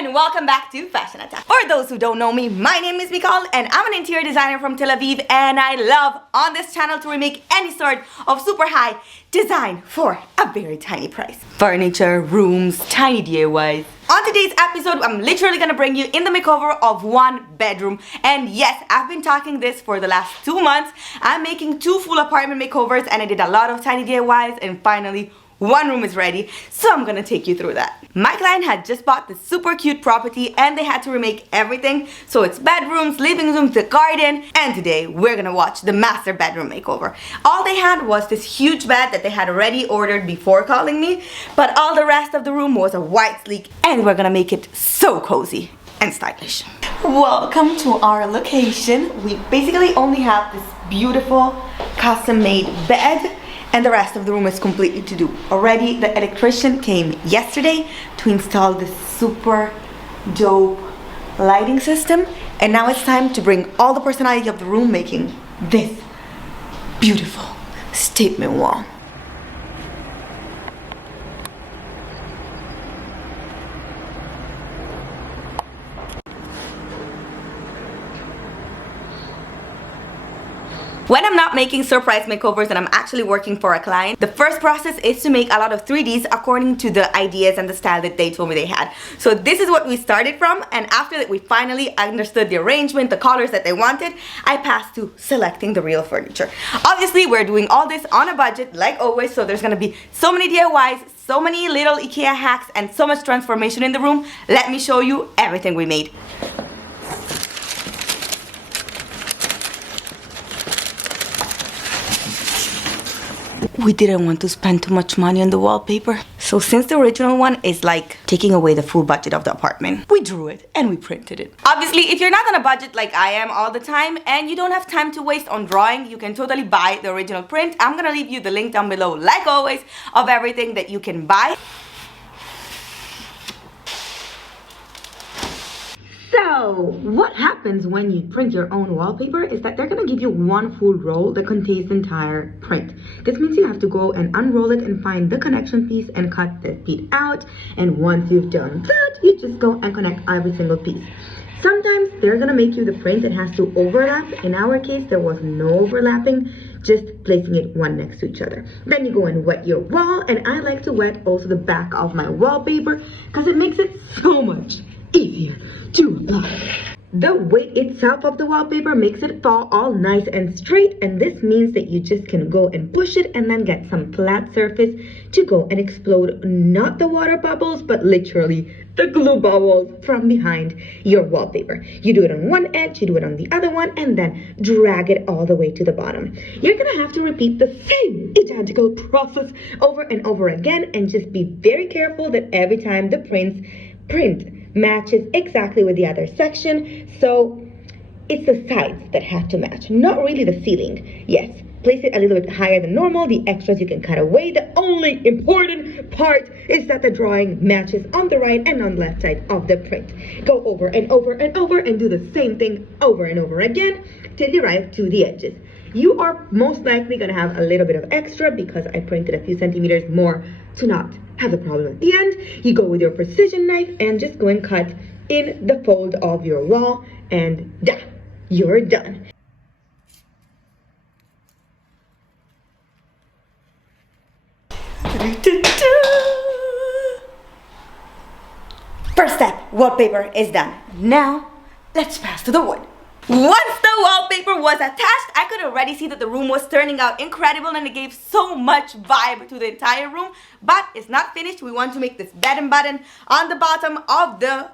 and welcome back to Fashion Attack. For those who don't know me, my name is Nicole and I'm an interior designer from Tel Aviv, and I love on this channel to remake any sort of super high design for a very tiny price. Furniture, rooms, tiny DIYs. On today's episode, I'm literally gonna bring you in the makeover of one bedroom. And yes, I've been talking this for the last 2 months. I'm making 2 full apartment makeovers and I did a lot of tiny DIYs, and finally one room is ready, so I'm gonna take you through that. My client had just bought this super cute property and they had to remake everything. So it's bedrooms, living rooms, the garden, and today we're gonna watch the master bedroom makeover. All they had was this huge bed that they had already ordered before calling me, but all the rest of the room was a white sleek, and we're gonna make it so cozy and stylish. Welcome to our location. We basically only have this beautiful custom-made bed, and the rest of the room is completely to do. Already the electrician came yesterday to install this super dope lighting system, and now it's time to bring all the personality of the room, making this beautiful statement wall. When I'm not making surprise makeovers and I'm actually working for a client, the first process is to make a lot of 3Ds according to the ideas and the style that they told me they had. So this is what we started from, and after that we finally understood the arrangement, the colors that they wanted, I passed to selecting the real furniture. Obviously, we're doing all this on a budget like always, so there's gonna be so many DIYs, so many little IKEA hacks, and so much transformation in the room. Let me show you everything we made. We didn't want to spend too much money on the wallpaper. So since the original one is like taking away the full budget of the apartment, we drew it and we printed it. Obviously, if you're not on a budget like I am all the time and you don't have time to waste on drawing, you can totally buy the original print. I'm gonna leave you the link down below, like always, of everything that you can buy. So, what happens when you print your own wallpaper is that they're gonna give you one full roll that contains the entire print. This means you have to go and unroll it and find the connection piece and cut the piece out. And once you've done that, you just go and connect every single piece. Sometimes they're gonna make you the print that has to overlap. In our case, there was no overlapping, just placing it one next to each other. Then you go and wet your wall, and I like to wet also the back of my wallpaper because it makes it so much easier to apply. The weight itself of the wallpaper makes it fall all nice and straight, and this means that you just can go and push it and then get some flat surface to go and explode not the water bubbles, but literally the glue bubbles from behind your wallpaper. You do it on one edge, you do it on the other one, and then drag it all the way to the bottom. You're gonna have to repeat the same identical process over and over again, and just be very careful that every time the print matches exactly with the other section. So it's the sides that have to match, not really the ceiling. Yes, place it a little bit higher than normal. The extras you can cut away. The only important part is that the drawing matches on the right and on the left side of the print. Go over and over and over and do the same thing over and over again till you arrive to the edges. You are most likely going to have a little bit of extra because I printed a few centimeters more to not have a problem at the end. You go with your precision knife and just go and cut in the fold of your wall, and you're done. First step, wallpaper is done. Now, let's pass to the wood. Once the wallpaper was attached, I could already see that the room was turning out incredible and it gave so much vibe to the entire room. But it's not finished. We want to make this bed and button on the bottom of the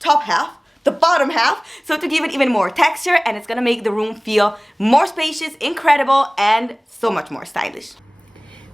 top half, the bottom half, so to give it even more texture, and it's gonna make the room feel more spacious, incredible, and so much more stylish.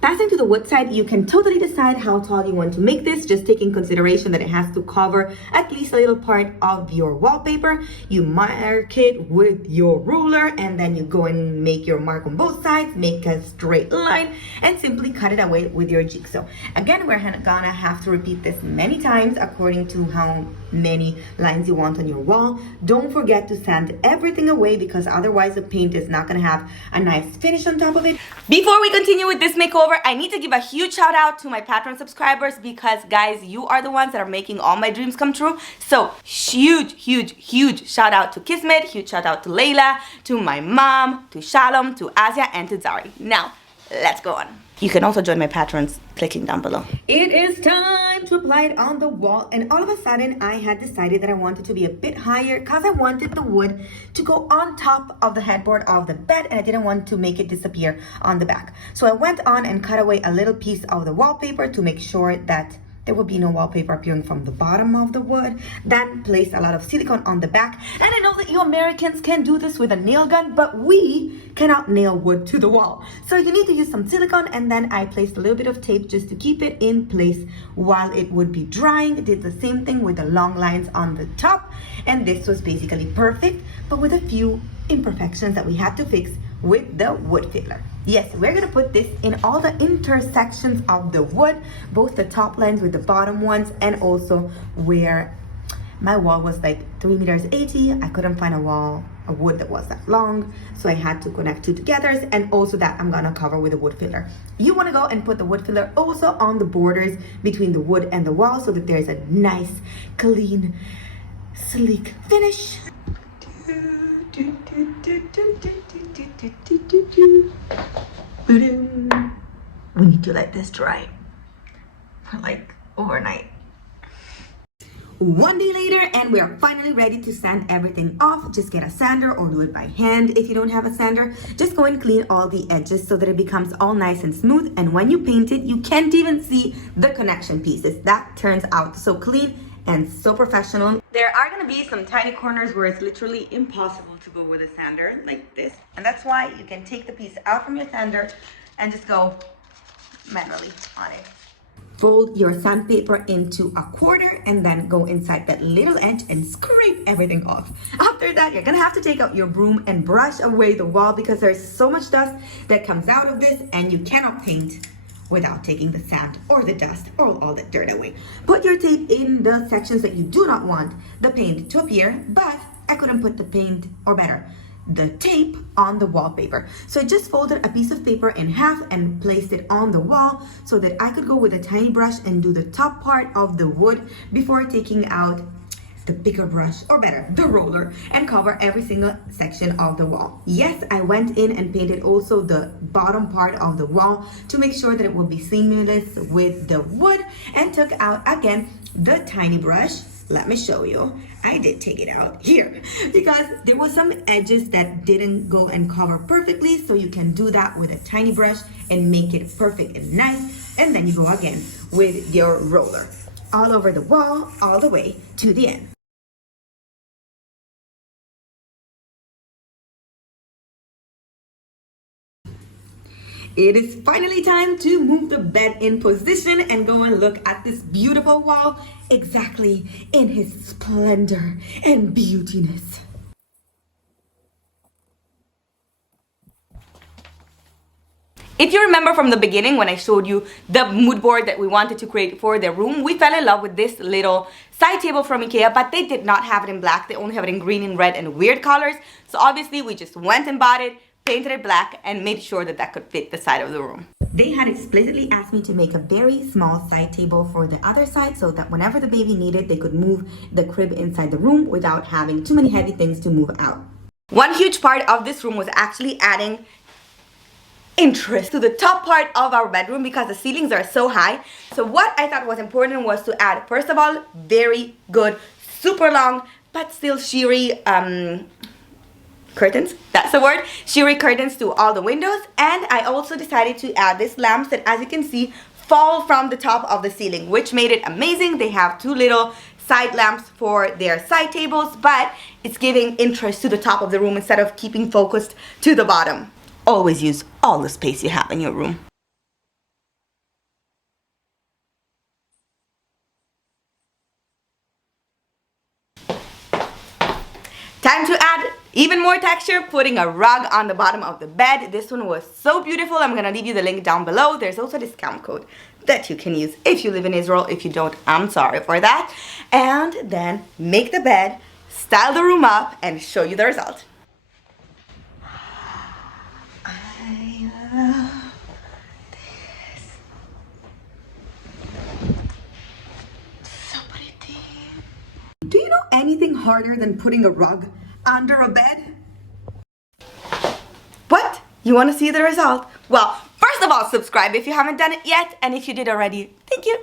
Passing to the wood side, you can totally decide how tall you want to make this, just take in consideration that it has to cover at least a little part of your wallpaper. You mark it with your ruler, and then you go and make your mark on both sides, make a straight line, and simply cut it away with your jigsaw. Again, we're gonna have to repeat this many times according to how many lines you want on your wall. Don't forget to sand everything away because otherwise the paint is not gonna have a nice finish on top of it. Before we continue with this makeover, I need to give a huge shout out to my Patreon subscribers because guys, you are the ones that are making all my dreams come true. So huge shout out to Kismet, huge shout out to Layla, to my mom, to Shalom, to Asia, and to Zari. Now, let's go on. You can also join my patrons clicking down below. It is time to apply it on the wall, and all of a sudden I had decided that I wanted to be a bit higher because I wanted the wood to go on top of the headboard of the bed and I didn't want to make it disappear on the back. So I went on and cut away a little piece of the wallpaper to make sure that there will be no wallpaper appearing from the bottom of the wood. Then placed a lot of silicone on the back. And I know that you Americans can do this with a nail gun, but we cannot nail wood to the wall. So you need to use some silicone, and then I placed a little bit of tape just to keep it in place while it would be drying. Did the same thing with the long lines on the top. And this was basically perfect, but with a few imperfections that we had to fix with the wood filler. Yes, we're gonna put this in all the intersections of the wood, both the top lines with the bottom ones, and also where my wall was like 3.80 meters. I couldn't find a wood that was that long, so I had to connect two together, and also that I'm gonna cover with a wood filler. You wanna go and put the wood filler also on the borders between the wood and the wall so that there's a nice, clean, sleek finish. We need to let this dry for like overnight. One day later, and we are finally ready to sand everything off. Just get a sander or do it by hand. If you don't have a sander, just go and clean all the edges so that it becomes all nice and smooth. And when you paint it, you can't even see the connection pieces. That turns out so clean and so professional. There are gonna be some tiny corners where it's literally impossible to go with a sander like this. And that's why you can take the piece out from your sander and just go manually on it. Fold your sandpaper into a quarter and then go inside that little edge and scrape everything off. After that, you're gonna have to take out your broom and brush away the wall because there's so much dust that comes out of this, and you cannot paint without taking the sand or the dust or all that dirt away. Put your tape in the sections that you do not want the paint to appear, but I couldn't put the paint, or better, the tape on the wallpaper. So I just folded a piece of paper in half and placed it on the wall so that I could go with a tiny brush and do the top part of the wood before taking out the bigger brush, or better, the roller, and cover every single section of the wall. Yes, I went in and painted also the bottom part of the wall to make sure that it would be seamless with the wood, and took out again the tiny brush. Let me show you. I did take it out here because there was some edges that didn't go and cover perfectly, so you can do that with a tiny brush and make it perfect and nice. And then you go again with your roller all over the wall, all the way to the end. It is finally time to move the bed in position and go and look at this beautiful wall exactly in his splendor and beautiness. If you remember from the beginning when I showed you the mood board that we wanted to create for the room, we fell in love with this little side table from Ikea, but they did not have it in black. They only have it in green and red and weird colors. So obviously we just went and bought it, painted it black, and made sure that that could fit the side of the room. They had explicitly asked me to make a very small side table for the other side so that whenever the baby needed, they could move the crib inside the room without having too many heavy things to move out. One huge part of this room was actually adding interest to the top part of our bedroom because the ceilings are so high. So what I thought was important was to add, first of all, very good, super long, but still sheery curtains, that's the word, sheery curtains to all the windows. And I also decided to add these lamps that, as you can see, fall from the top of the ceiling, which made it amazing. They have two little side lamps for their side tables, but it's giving interest to the top of the room instead of keeping focused to the bottom. Always use all the space you have in your room. Time to add Even more texture, putting a rug on the bottom of the bed. This one was so beautiful. I'm gonna leave you the link down below. There's also a discount code that you can use if you live in Israel. If you don't, I'm sorry for that. And then make the bed, style the room up, and show you the result. I love this. So pretty. Do you know anything harder than putting a rug under a bed? What? You want to see the result? Well, first of all, subscribe if you haven't done it yet, and if you did already, thank you.